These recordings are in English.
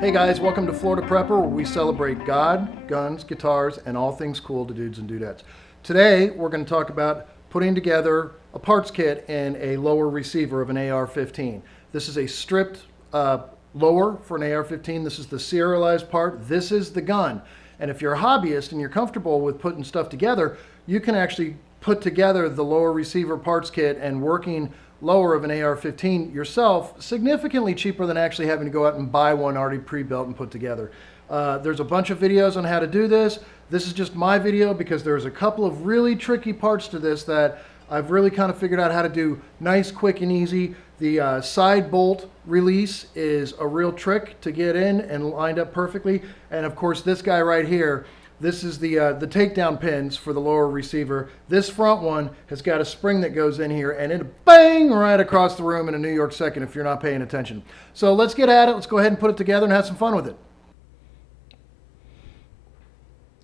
Hey guys, welcome to Florida Prepper, where we celebrate God, guns, guitars, and all things cool to dudes and dudettes. Today, we're going to talk about putting together a parts kit in a lower receiver of an AR-15. This is a stripped lower for an AR-15. This is the serialized part. This is the gun. And if you're a hobbyist and you're comfortable with putting stuff together, you can actually put together the lower receiver parts kit and working lower of an AR-15 yourself significantly cheaper than actually having to go out and buy one already pre-built and put together. There's a bunch of videos on how to do this. This is just my video because there's a couple of really tricky parts to this that I've really kind of figured out how to do nice, quick, and easy. The side bolt release is a real trick to get in and lined up perfectly. And of course, this guy right here, this is the takedown pins for the lower receiver. This front one has got a spring that goes in here and it'll bang right across the room in a New York second if you're not paying attention. So let's get at it. Let's go ahead and put it together and have some fun with it.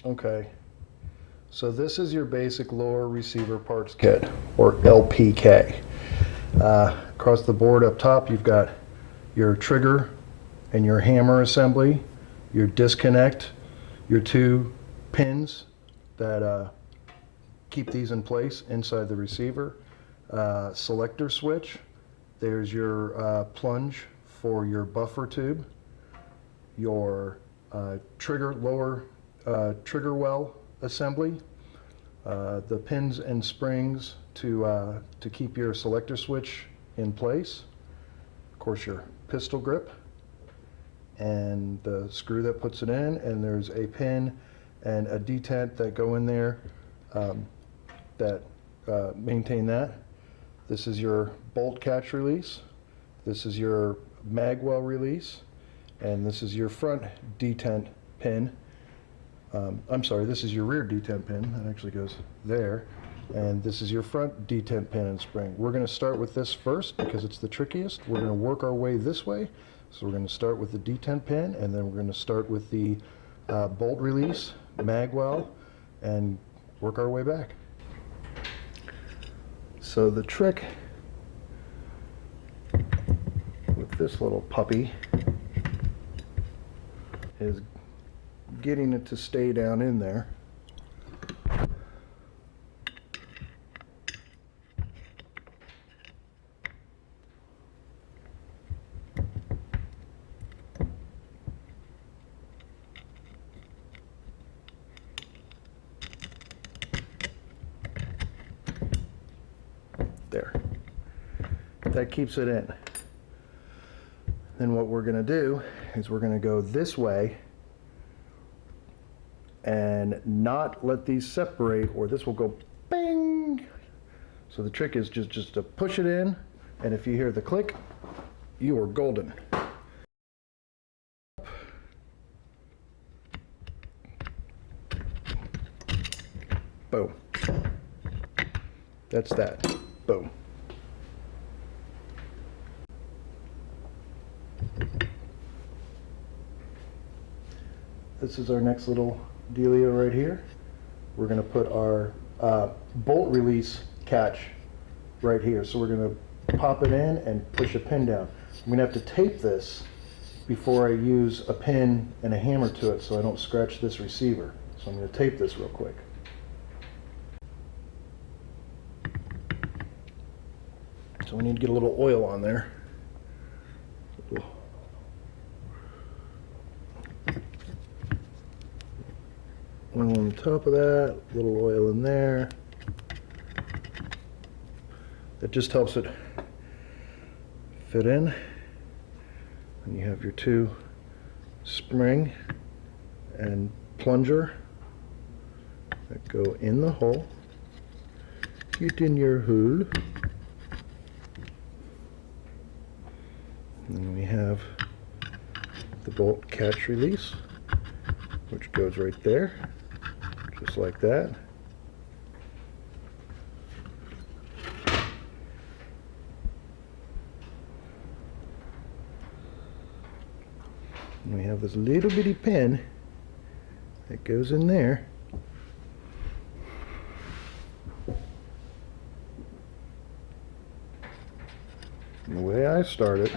Okay, so this is your basic lower receiver parts kit, or LPK. Across the board up top, you've got your trigger and your hammer assembly, your disconnect, your two pins that keep these in place inside the receiver, selector switch, there's your plunge for your buffer tube, your lower trigger well assembly, the pins and springs to keep your selector switch in place, of course your pistol grip, and the screw that puts it in, and there's a pin and a detent that go in there that maintain that. This is your bolt catch release, this is your mag well release, and this is your front detent pin. I'm sorry, this is your rear detent pin, that actually goes there, and this is your front detent pin and spring. We're going to start with this first because it's the trickiest. We're going to work our way this way. So we're going to start with the detent pin, and then we're going to start with the bolt release, mag well, and work our way back. So the trick with this little puppy is getting it to stay down in there. There. That keeps it in. Then what we're going to do is we're going to go this way and not let these separate, or this will go bang. So the trick is just to push it in, and if you hear the click, you are golden. Boom. That's that. Boom. This is our next little dealio right here. We're going to put our bolt release catch right here. So we're going to pop it in and push a pin down. I'm going to have to tape this before I use a pin and a hammer to it so I don't scratch this receiver. So I'm going to tape this real quick. So we need to get a little oil on there. Oil on top of that, a little oil in there. That just helps it fit in. And you have your two spring and plunger that go in the hole. Get in your hole. And then we have the bolt catch release, which goes right there, just like that. And we have this little bitty pin that goes in there. And the way I start it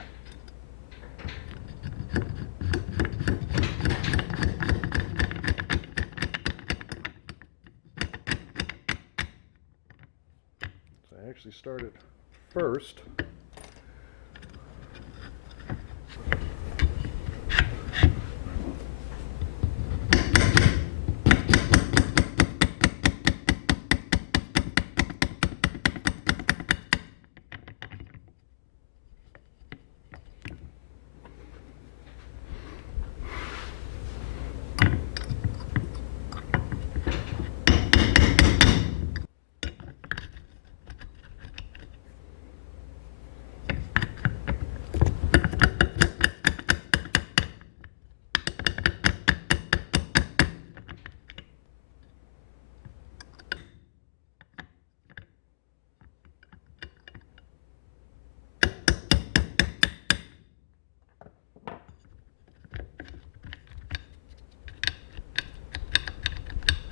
started first.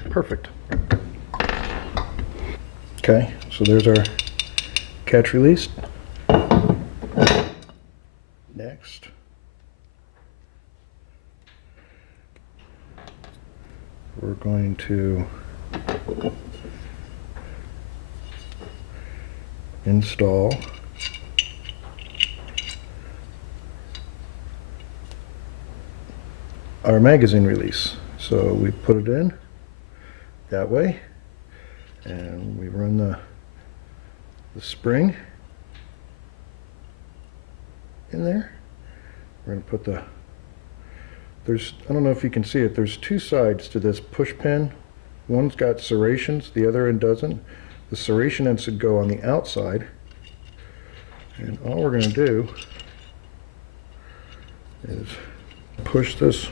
Perfect. Okay, so there's our catch release. Next, we're going to install our magazine release. So we put it in that way, and we run the spring in there. We're going to put the, I don't know if you can see it, there's two sides to this push pin. One's got serrations, the other end doesn't. The serration end should go on the outside, and all we're going to do is push this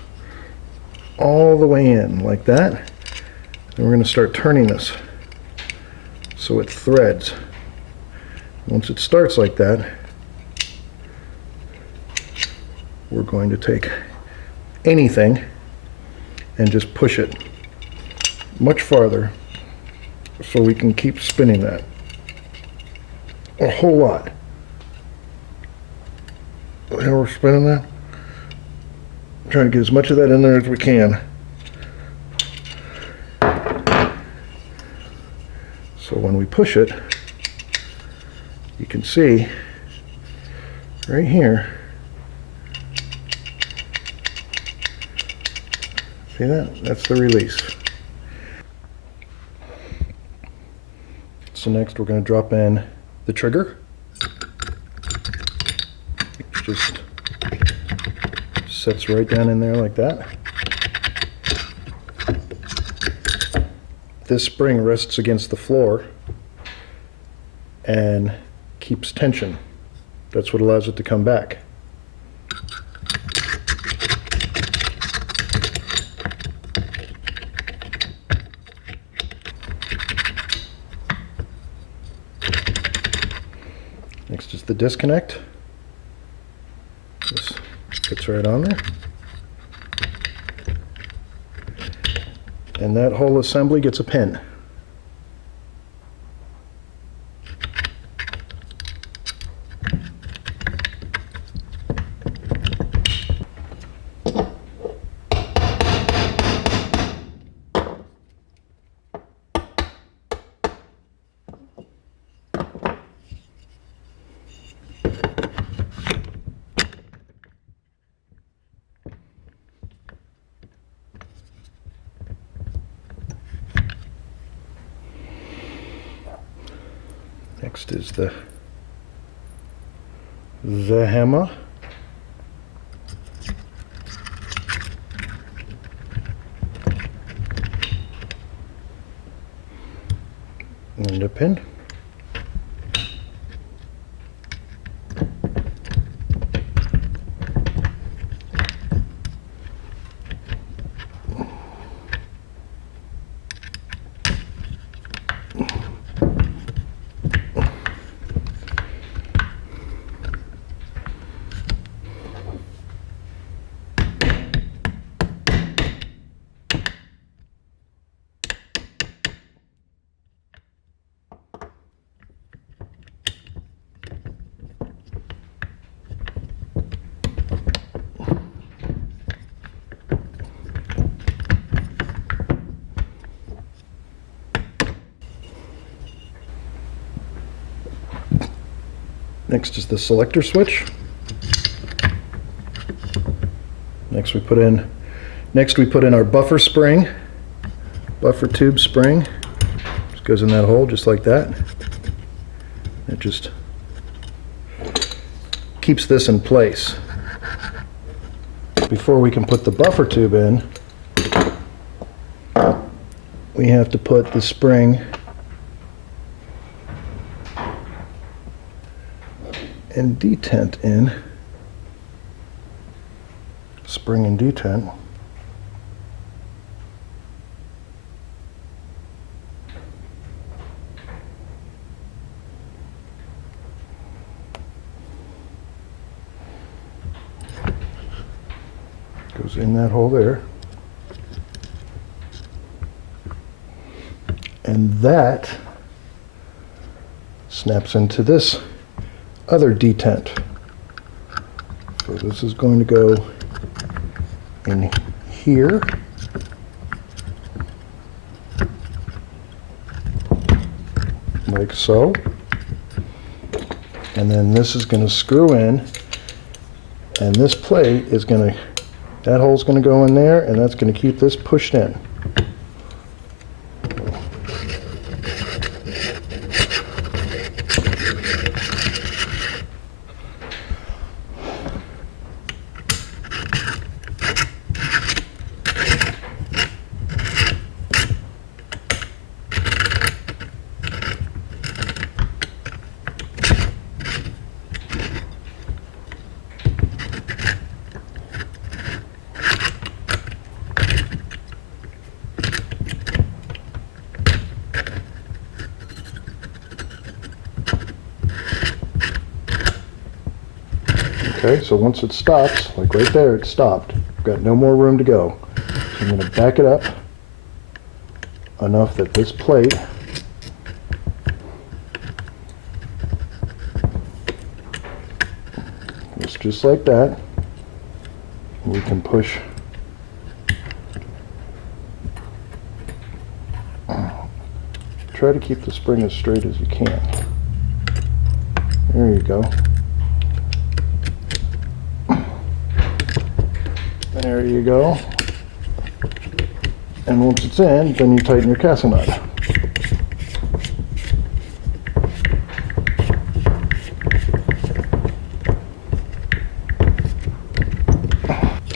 all the way in like that. And we're going to start turning this so it threads. Once it starts like that, we're going to take anything and just push it much farther so we can keep spinning that a whole lot. Now we're spinning that. Trying to get as much of that in there as we can. So when we push it, you can see right here, see that? That's the release. So next we're going to drop in the trigger. It just sits right down in there like that. This spring rests against the floor and keeps tension. That's what allows it to come back. Next is the disconnect. This fits right on there. And that whole assembly gets a pin. Next is the hammer. And a pin. Next is the selector switch. Next we put in our buffer spring, buffer tube spring. Just goes in that hole just like that. It just keeps this in place. Before we can put the buffer tube in, we have to put the spring and detent in. Spring and detent. Goes in that hole there. And that snaps into this other detent. So this is going to go in here. Like so. And then this is going to screw in, and this plate is going to, that hole's going to go in there, and that's going to keep this pushed in. Okay, so once it stops, like right there, it stopped. I've got no more room to go. So I'm going to back it up enough that this plate is just like that. We can push try to keep the spring as straight as you can. There you go. There you go. And once it's in, then you tighten your castle nut.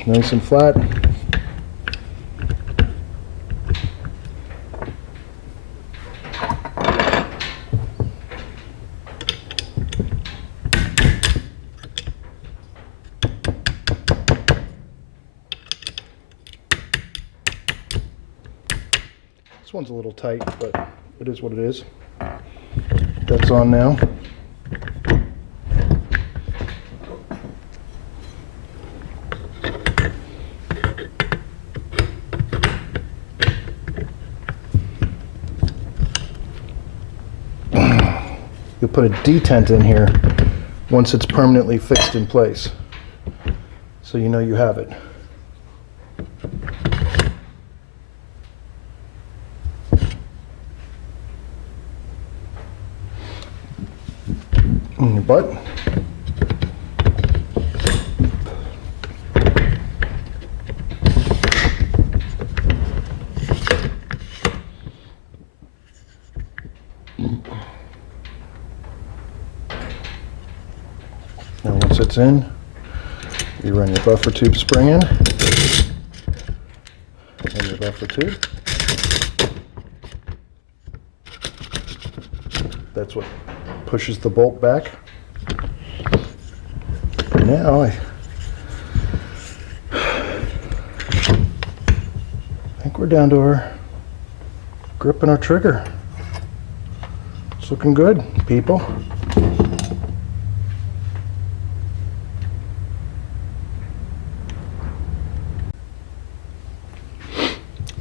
Nice and flat. This one's a little tight, but it is what it is. That's on now. You'll put a detent in here once it's permanently fixed in place, so you know you have it. In your butt. Now once it's in, you run your buffer tube spring in, and your buffer tube. That's what pushes the bolt back. Now I think we're down to our grip and our trigger. It's looking good, people.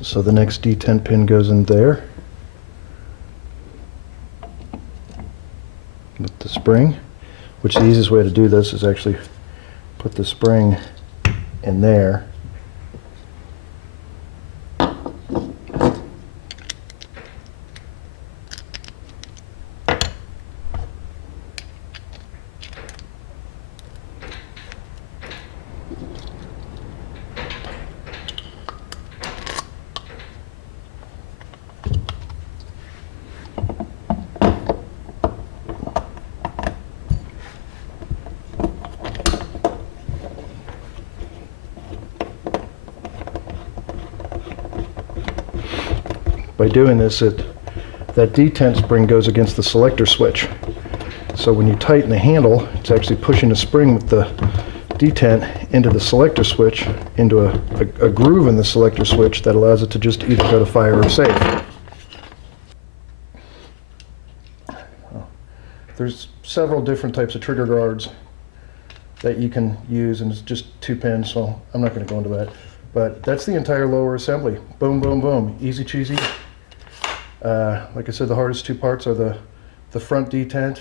So the next detent pin goes in there with the spring, which the easiest way to do this is actually put the spring in there. by doing this, that detent spring goes against the selector switch. So when you tighten the handle, it's actually pushing the spring with the detent into the selector switch, into a groove in the selector switch that allows it to just either go to fire or safe. There's several different types of trigger guards that you can use, and it's just 2 pins, so I'm not going to go into that. But that's the entire lower assembly. Boom, boom, boom. Easy cheesy. Like I said, the hardest 2 parts are the front detent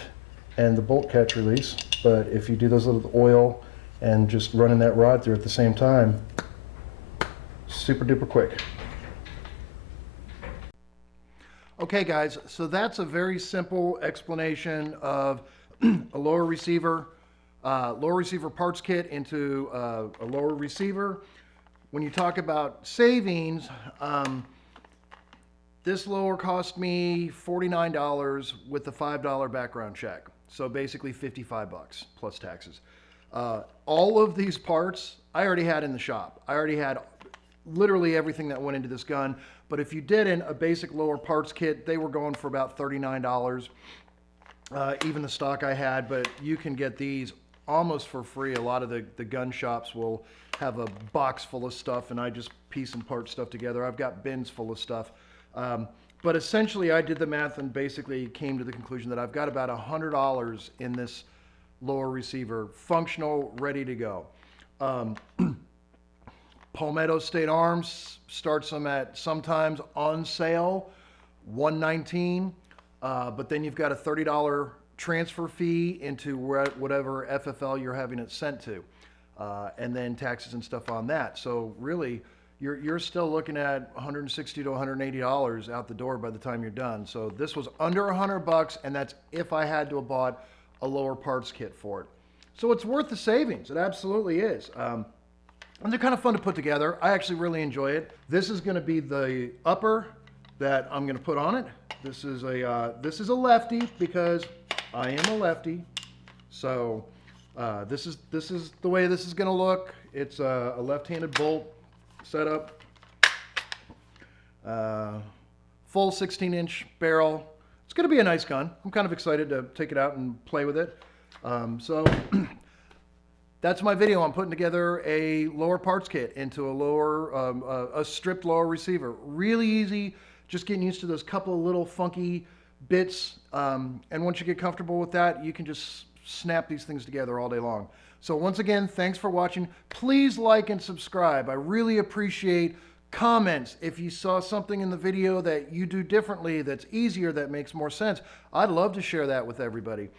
and the bolt catch release. But if you do those little oil and just running that rod through at the same time, super duper quick. Okay guys, so that's a very simple explanation of a lower receiver parts kit into a lower receiver. When you talk about savings, this lower cost me $49 with the $5 background check. So basically 55 bucks plus taxes. All of these parts I already had in the shop. I already had literally everything that went into this gun. But if you didn't, a basic lower parts kit, they were going for about $39. Even the stock I had, but you can get these almost for free. A lot of the gun shops will have a box full of stuff, and I just piece and part stuff together. I've got bins full of stuff. But essentially, I did the math and basically came to the conclusion that I've got about $100 in this lower receiver, functional, ready to go. Palmetto State Arms starts them at sometimes on sale, $119, but then you've got a $30 transfer fee into whatever FFL you're having it sent to, and then taxes and stuff on that. So really, you're still looking at $160 to $180 out the door by the time you're done. So this was under $100, and that's if I had to have bought a lower parts kit for it. So it's worth the savings. It absolutely is. And they're kind of fun to put together. I actually really enjoy it. This is going to be the upper that I'm going to put on it. This is a lefty because I am a lefty. So this is the way this is going to look. It's a left-handed bolt setup. Full 16-inch barrel. It's going to be a nice gun. I'm kind of excited to take it out and play with it. So that's my video. I'm putting together a lower parts kit into a lower, a stripped lower receiver. Really easy, just getting used to those couple of little funky bits. And once you get comfortable with that, you can just snap these things together all day long. So once again, thanks for watching. Please like and subscribe. I really appreciate comments. If you saw something in the video that you do differently, that's easier, that makes more sense, I'd love to share that with everybody.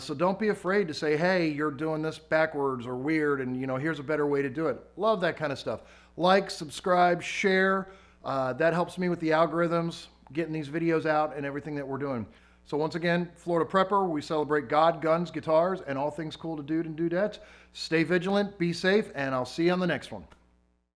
So don't be afraid to say, hey, you're doing this backwards or weird, and here's a better way to do it. Love that kind of stuff. Like, subscribe, share. That helps me with the algorithms, getting these videos out and everything that we're doing. So once again, Florida Prepper, we celebrate God, guns, guitars, and all things cool to dude and dudettes. Stay vigilant, be safe, and I'll see you on the next one.